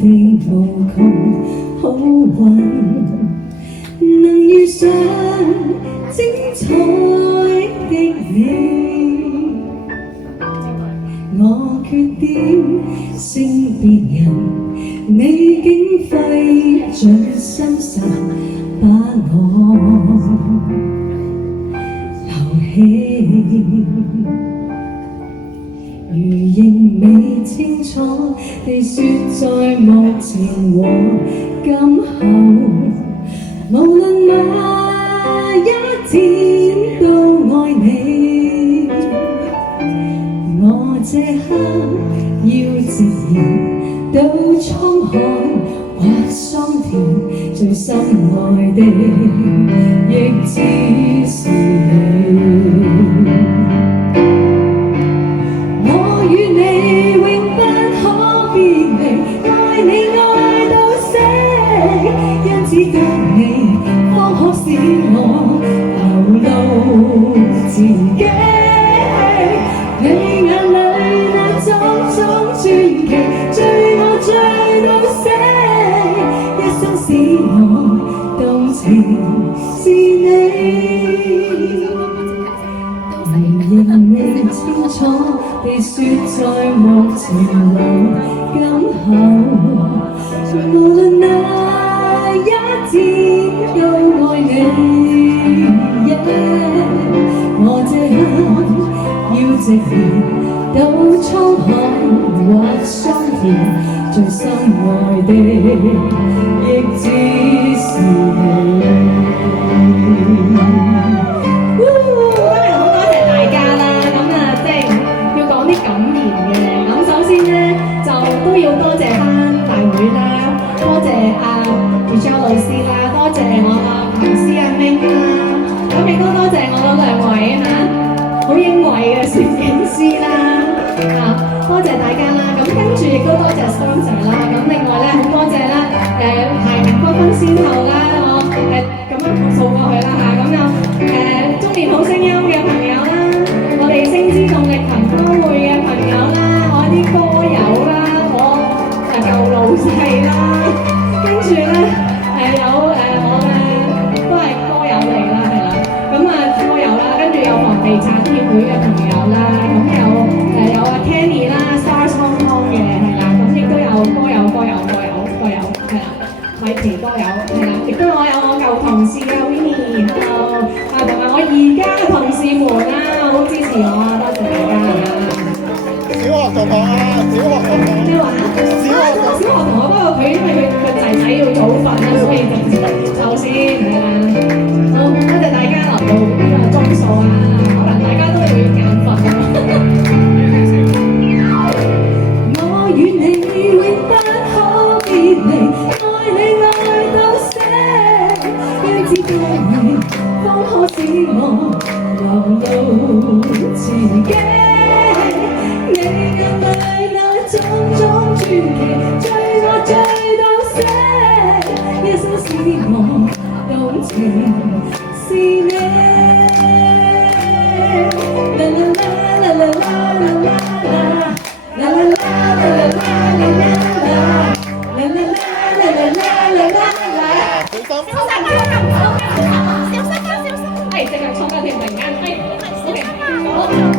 地無窮好運，能遇上精彩的你。我缺點勝別人，你竟揮掌心殺，把我留起。如仍未清楚地說，在目前和今後，無論哪一天都愛你。我這刻要直言到滄海或桑田，最心愛的亦只是你。使我流露自己，你眼裏那種種傳奇，追我追到死，一生使我動情是你。仍未清楚地說，在目前和今後，無論哪一天都愛你。我這刻要直言到滄海或桑田，最心愛的亦只是你。多謝Michelle 老師啦，多謝我彭師阿明啦，咁亦都多謝我嗰兩位好英偉嘅攝影師啦，多謝大家啦，咁跟住亦都多謝 sponsor 啦，咁另外咧好多謝啦，排名不分先後啦，我咁樣數過去啦咁就中年好聲音嘅朋友啦，我哋星之動力群歌會嘅朋友啦，我啲歌友啦，我舊老細啦。跟住咧，有我都係歌友嚟啦，係啦，咁歌友啦，跟住有房地產協會嘅朋友啦，咁有阿 Kenny 啦 ，Stars Hong Kong 嘅係啦，咁亦都有歌友，係啦，米奇歌友係啦，亦都有我舊同事啊 Winnie， 同埋我而家嘅同事們啦，好支持我啊，多謝大家啊！小學同學啊，小學同學咩話？小學同學，不過佢因為佢仔仔要早瞓啦，所以就先係啦。好，多謝大家留到呢個鐘數啊，可能大家都會眼瞓啊。我與你永不可別離，愛你愛到死，要知道你方可使我流露自己。你眼裏那種種傳奇，追我追到死，一生使我動情是你。啦啦啦啦啦啦啦啦，啦啦啦啦啦啦啦啦，啦啦啦啦啦啦啦。小心，係淨係衝緊條突然間，OK，好。